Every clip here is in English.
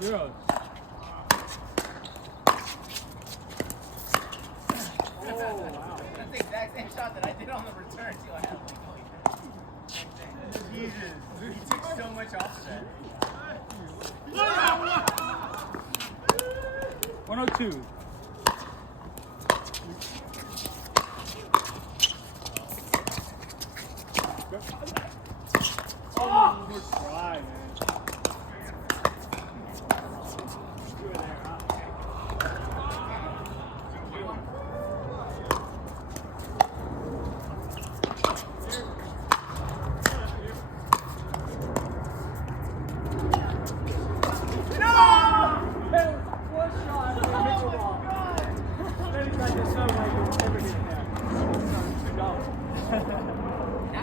Euros. Oh, wow. That's the exact same shot that I did on the return, too. I had Jesus. He took so much off of that. 102. Oh, good try, man.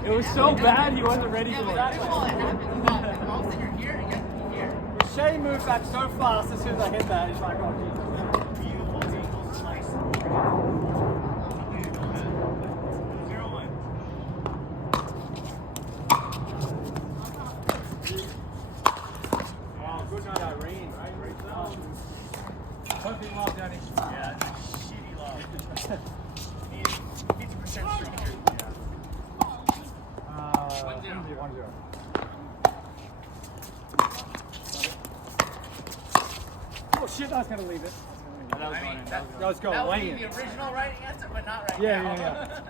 It was so bad he wasn't ready for it. That's all that happens. All of a sudden you're here and you have to be here. Shane moved back so fast as soon as I hit that. He's like, oh, Jesus. Beautiful single slice. 0-1. Wow, good night, Irene. Great job. Pumping lob, Daddy. Yeah, it's a shitty lob. 50% straight. Yeah. 1-0. Oh shit, I was gonna leave it. That was going in. That was going That would way be in. the original right answer, but not right Yeah, now. yeah, yeah.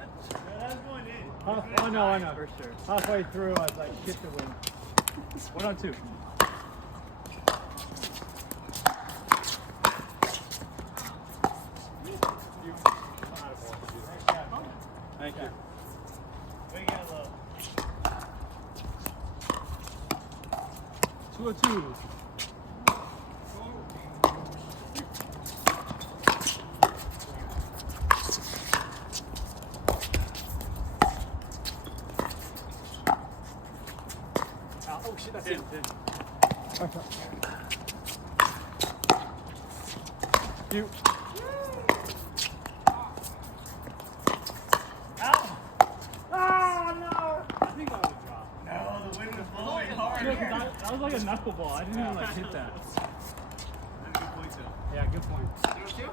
That's going in. I know. For sure. Halfway through, I was like, shit to win. 102. Thank you. We got low. 202. Oh shit, that's it. You. Ow! Oh no! I think I would drop. No, the wind was blowing hard. That was like a knuckleball. I didn't even like hit that. That's a good point, too. Yeah, good point. Yeah.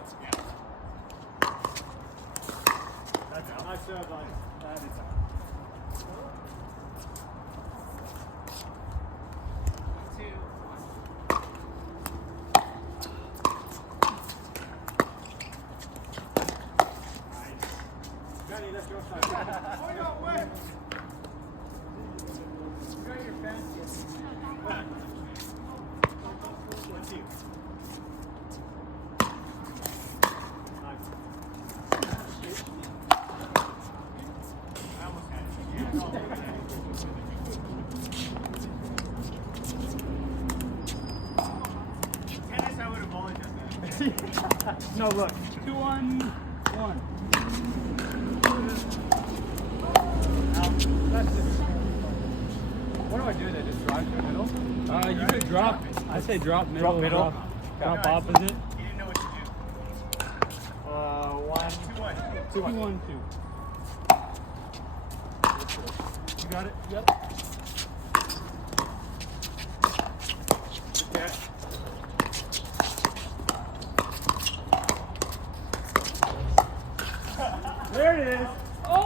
That's out. I serve like that is out. Johnny, that's your side. Oh no, wait! You got your fancy. Let's see. I almost had it. Yeah, no, tennis, I would have volleyed just No, look. 2-1-1. That's just. What do I do there? Just drive to the middle? You could drop. I say drop middle. Drop middle. Drop opposite. You didn't know what to do. 1, 2-1. 2-1-2. You got it? Yep. Yeah. There it is. Oh!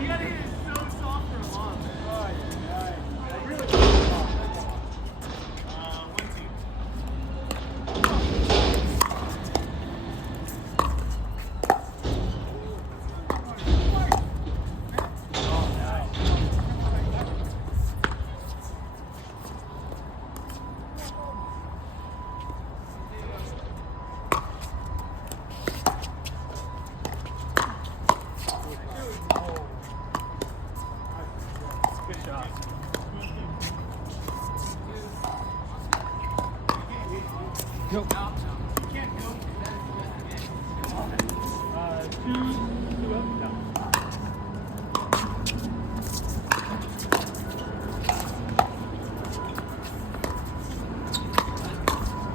You gotta hit it so soft for a long, man. Really 1-2. Good shot. Go. 2 up. No.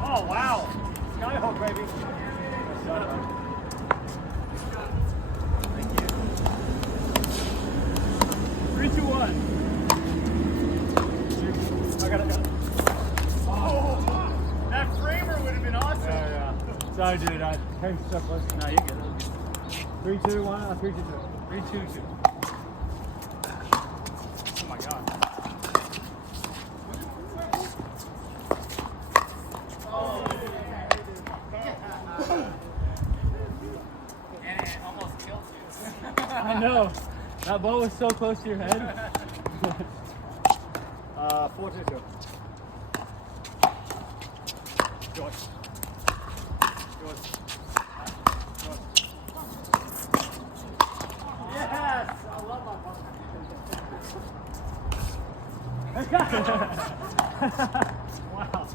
Oh, wow. Skyhook, baby. Thank you. 3-2-1. I got it. Sorry, dude. I came so close. No, you're good. 3, 2, 1. 3, 2, 2. 3, 2, 2. Oh my god. And it almost killed you. I know. That ball was so close to your head. 4, 2, 2. George. Yes! I love my ball. Wow.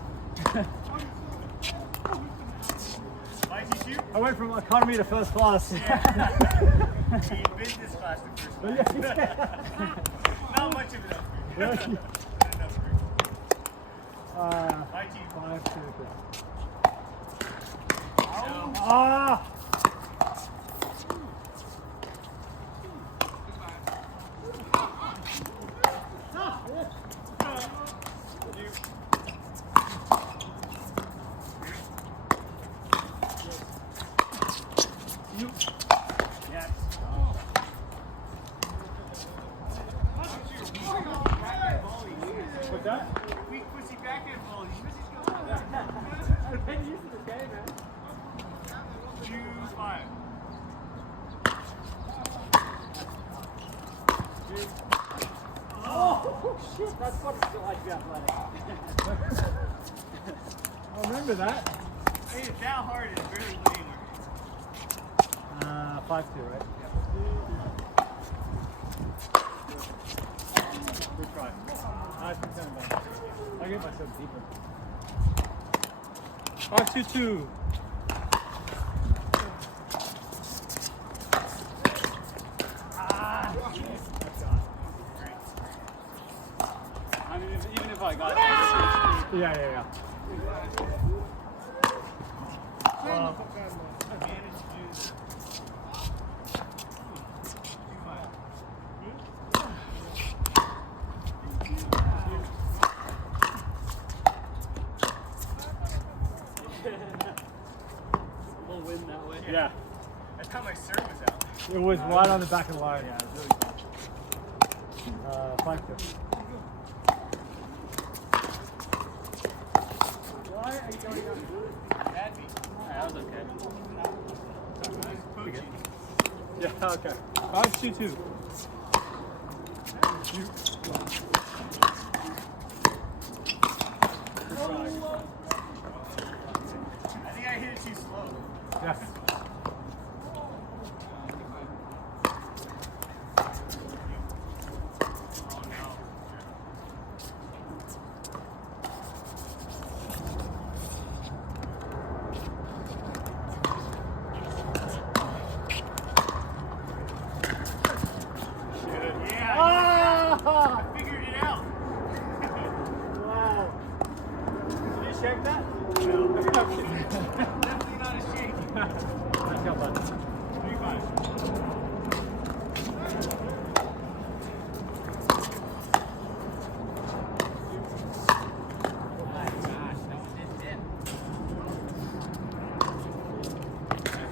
Why'd you shoot? I went from economy to first class. In business class to first But class. yeah. Not much of an upgrade. Yeah. Not an upgrade. My team. 5, 2, 3. Ah! What's that? Weak pussy backhand volley. I've been used to the game, man. 2, 5. Oh, shit, that's what it's like to be athletic. I remember that. I hit it that hard and it barely went anywhere. 5, 2, right? Good try. Nice return, man. I get myself deeper. 5, 2, 2. I mean, even if I got it. Yeah. Managed to do this. 2, 5. We'll win that way. Yeah. That's how my serve was out. It was right on the back of the line. Yeah, it was really close. 5, 2. Why are you going on? Had me. That was okay. I was poaching. Yeah, okay. 5, 2, 2. I think I hit it too slow. Yes. Oh no. Yeah, Ah! I figured it out. Wow. Did you shake that? No, definitely not a shake. Nice job, bud. 3, 5.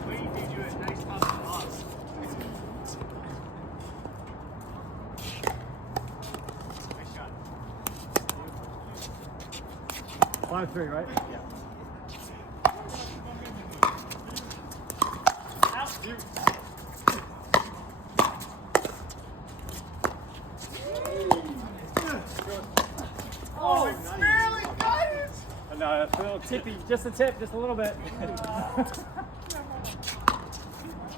Waiting to do a nice top and off. Nice shot. 5, 3, right? Yeah. Oh, it barely got it! No, it's a little tippy. Just a tip, just a little bit.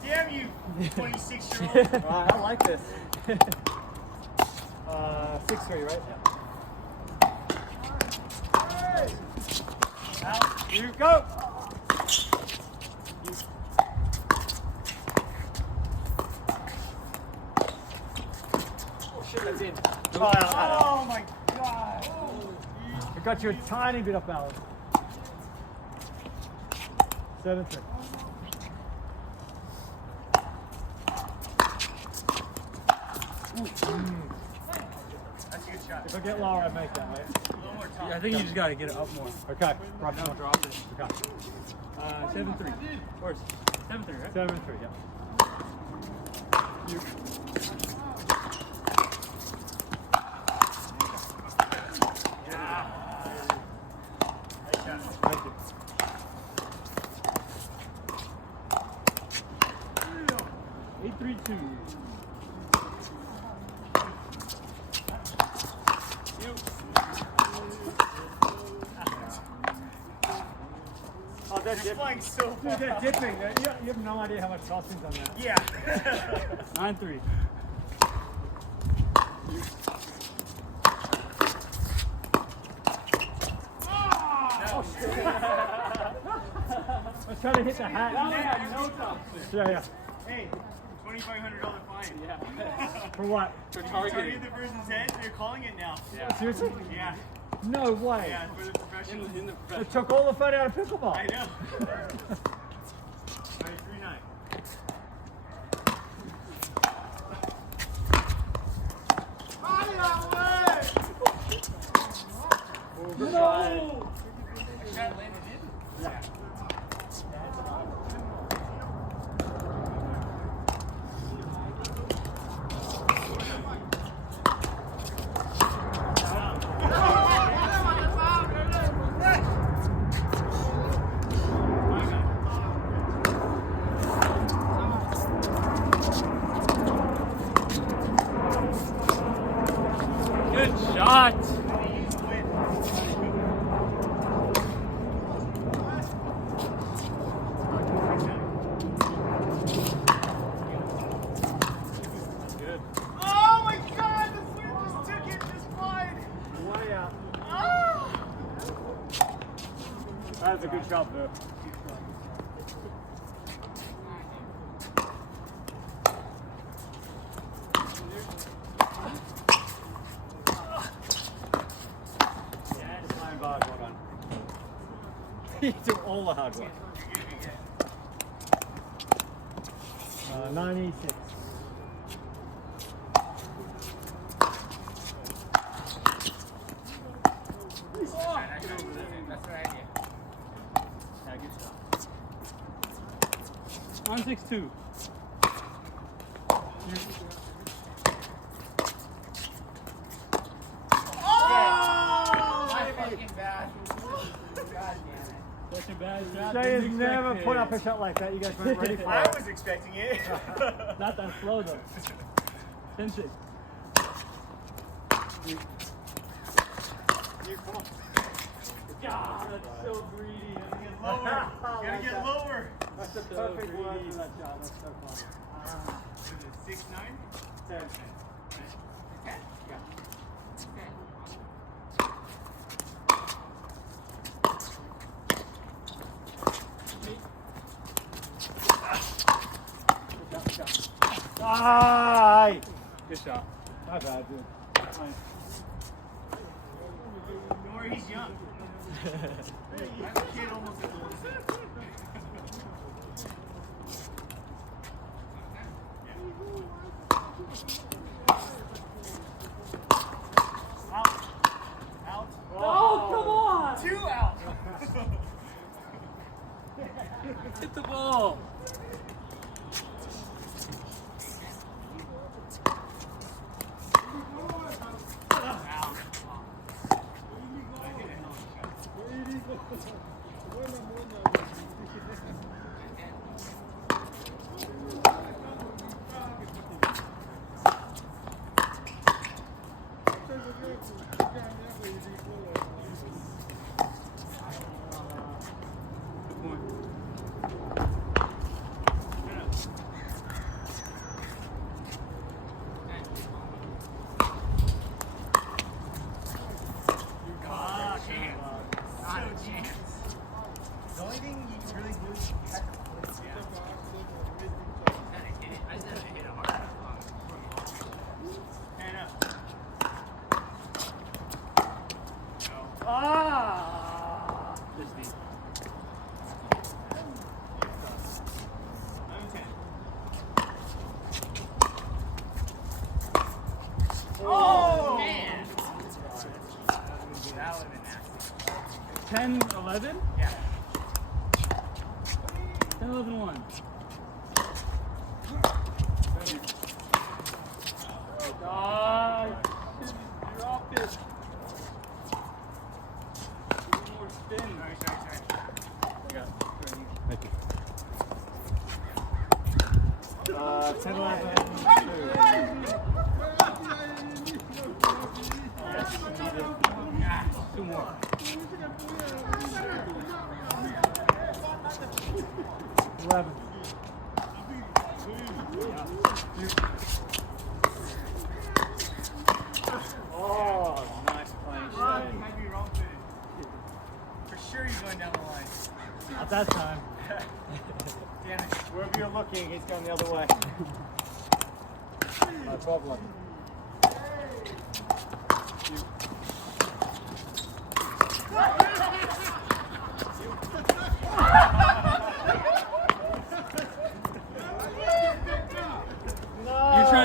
Damn you, 26-year-old. I like this. 6, 3, right? Out. You go. Oh shit, that's in. Oh my god. It got you a tiny bit off balance. 7, 3. That's a good shot. If I get lower, I make that, right? A little more top. Yeah, I think you just got to get it up more. Okay. Right No, now. drop it. Okay. 7-3. Or 7-3, right? 7-3, yeah. Thank you. 8-3-2. Oh, that's You're flying so Dude, far. that dipping, you have no idea how much costing's on that. Yeah. 9-3. I was trying to hit the hat. Yeah. Hey, $2,500 fine. Yeah. For what? For Target the person's head, they're calling it now. Yeah. Seriously? Yeah. No way. Yeah, for the professionals. In the It took all the fun out of pickleball. I know. Alright, 3-9. No! Shot landed in. Yeah. Good shot! Good. Oh my god, the wind just took it just wide. Way out. Oh. That was a good shot, though. Yeah, it's fine, Bob. Well done. You do all the hard work. 986. That's what I did. Yeah, good shot. 9-6-2. My fucking bad. God damn it. Such a bad shot. Jay has Didn't never expect put it. up a shot like that. You guys weren't ready for I it. was expecting it. Not that slow though. 10-6. God, that's so greedy. Get lower. Gotta get lower. That's the So perfect word greedy. for that shot. That's so funny. 6-9? 10. Aye. Good shot. Not bad, dude. Don't worry, he's young. I'm a kid almost as old as him. Out. Out. Oh, come on! 2 out. Hit the ball. Good point. Ah, chance. Not a chance. The only thing you can really do is catch a flip. I said I hit it hard. 10 up. Ah! Just deep. 11-10. Oh, man. That would have been nasty. 10-11? Yeah. 10, 11, 1. Ah, dropped it. One more spin. Thank you. 10, 11, 2 more. 11. Oh, nice playing shot. You might be wrong footed. For sure you're going down the line. Not that time. Damn it. Wherever you're looking, he's going the other way. 12, 11.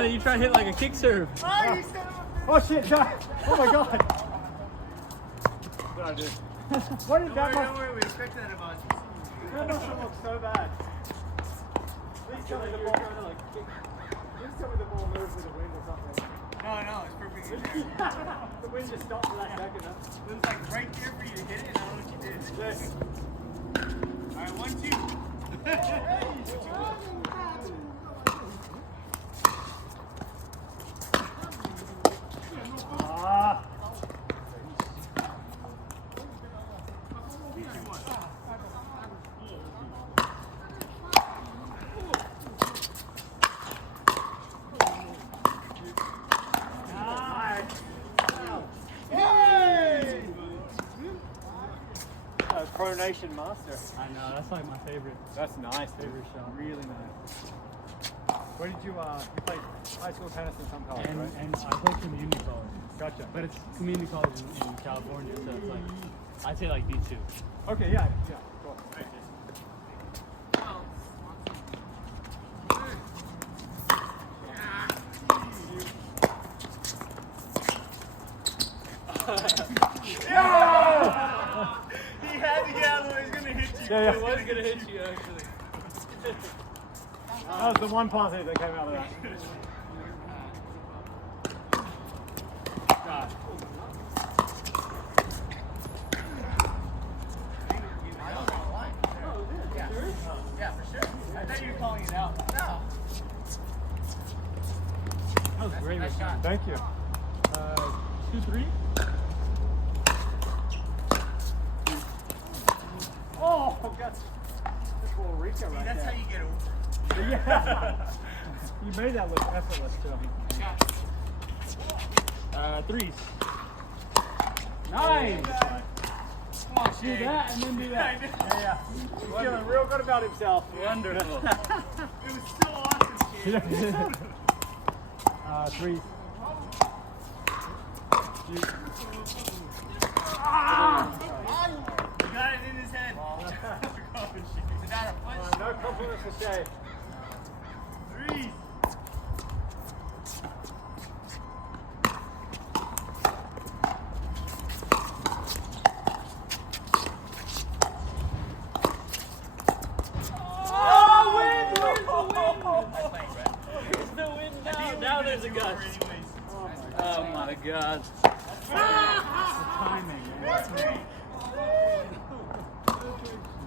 You try to hit like a kick serve. Oh, you son of a Oh shit, John. Oh my god. What did I do? What did that Don't worry, we expected that about you. That must have looked so bad. Please tell me the ball. Please tell me the ball moves with the wind or something. No, it's perfectly there. The wind just stopped for that second. Huh? It was like right there for you to hit it, and I don't know what you did. Yes. Alright, 1, 2. Ah. Pronation master. I know, that's like my favorite. That's nice. Favorite shot. Really nice. Where did you played high school tennis in some college, And, right? and I play community college. Gotcha. But it's community college in California, so it's like, I'd say like D2. Okay, yeah, cool. He had to get out of the way, he's gonna hit you. Yeah, I was gonna hit you actually. That was the one positive that came out of that. God. Yeah, for sure. I thought you were calling it out. No. That was great. Nice shot. Thank you. 2-3. Oh, that's little Rica See, right that's there. how you get over. Yeah. You made that look effortless too. Threes. Nice. Come on, Do Shane. that and then do that. Yeah. He's feeling real good about himself. Wonderful. It was so awesome, Shane. Three. You got it in his head. Is that a punch? No compliments to Shay. Three. There's the wind now. Now there's a gust. Oh my God. Timing.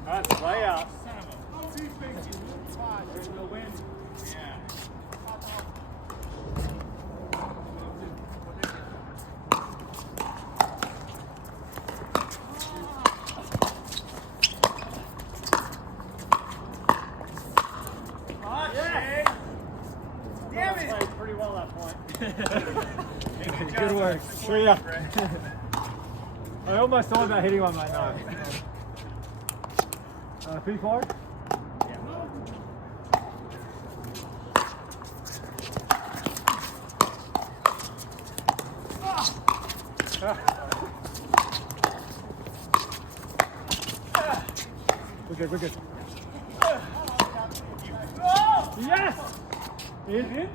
That's way out. There's no wind. Damn it! Played pretty well that point. Good work. See ya. I almost thought about hitting one right now. Pretty forward? We're good. Yes! In?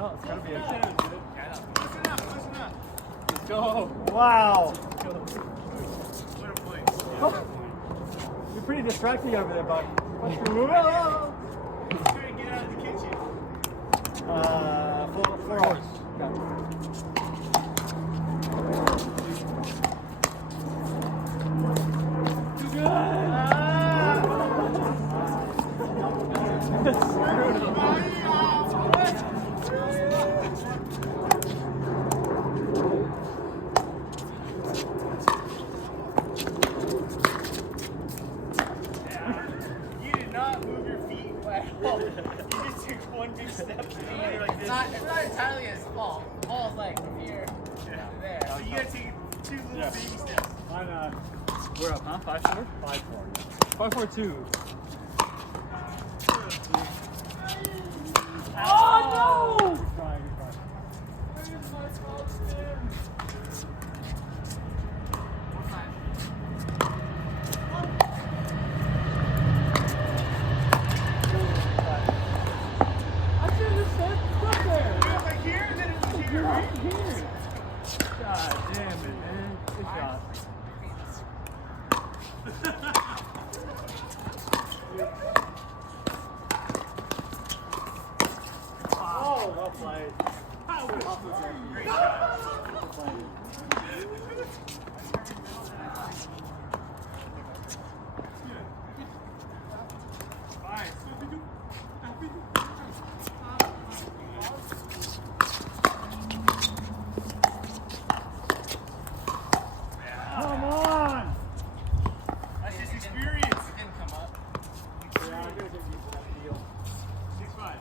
Oh, it's gotta be a Listen up. Let's go. Wow! What a point. pretty distracting over there, bud. What's your move? Oh! Trying to get out of the kitchen. 4 hours. Too good. You did not move your feet at all. You just took one big step and you're like this. It's not entirely his fault. The ball's like from here to there. So you gotta take 2 little baby steps. On We're up, huh? 5-4? 5-4. 5-4-2. Oh no! Good try, good try. I should have said stuck there. It was like here, then it was here, right? Here. God damn it, man. Good shot. Oh, well played. Great shot. Well played. Come on! That's just experience. It didn't come up. Yeah, I'm gonna get used to that deal. 6-5.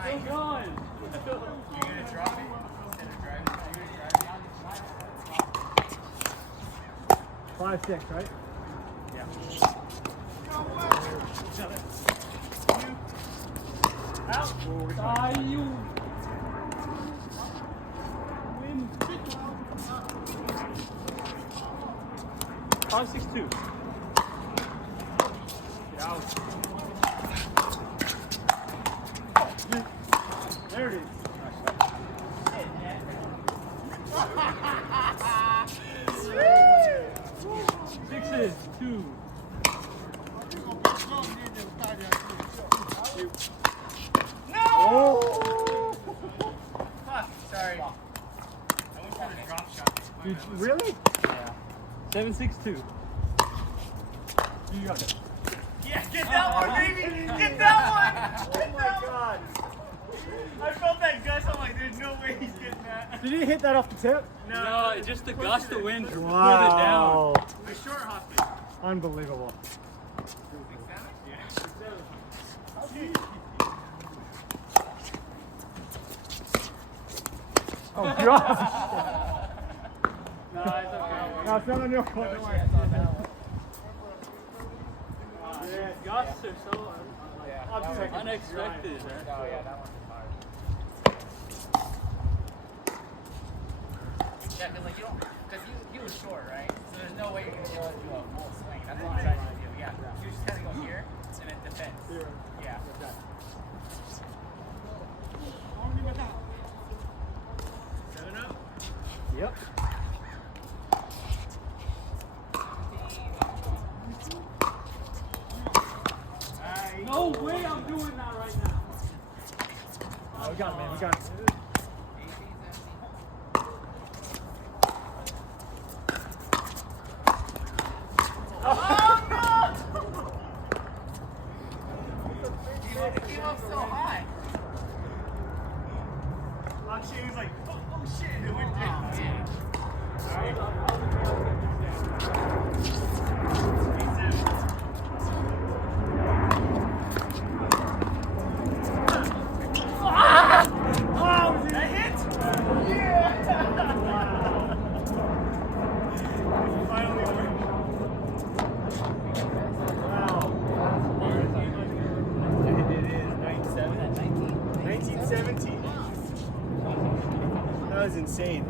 Still going. You're gonna drop it instead of driving. You're gonna drive it. 5-6, right? Out. Ah, you. Win. 5-6-2. Get out. There it is. Sixes, 2. Oh! Fuck, sorry. I went for the drop shot. Dude, really? 7-6-2. You got it. Yeah, get that one, baby! Get that one! Get that one! God. I felt that gust. I'm like, there's no way he's getting that. Did he hit that off the tip? No, it's just the gust of wind pulled it down. Wow. I short hopped it. Unbelievable. Oh gosh! No, it's okay. No, it's not on your court. Don't worry. Yeah, gusts are so I'll just take it. unexpected. Oh yeah, that one's hard. Yeah, because like because you was short, right? So there's no way you're gonna be able to do a full swing. That's what I'm trying to do. Yeah, you just kind of go here and then defense. Yeah. Yep. No way I'm doing that right now. Oh, we got it, man. We got it. It came up so high. Actually, he was like, oh shit, and it went down. That hit? Yeah! Finally worked. It is 1917. That was insane.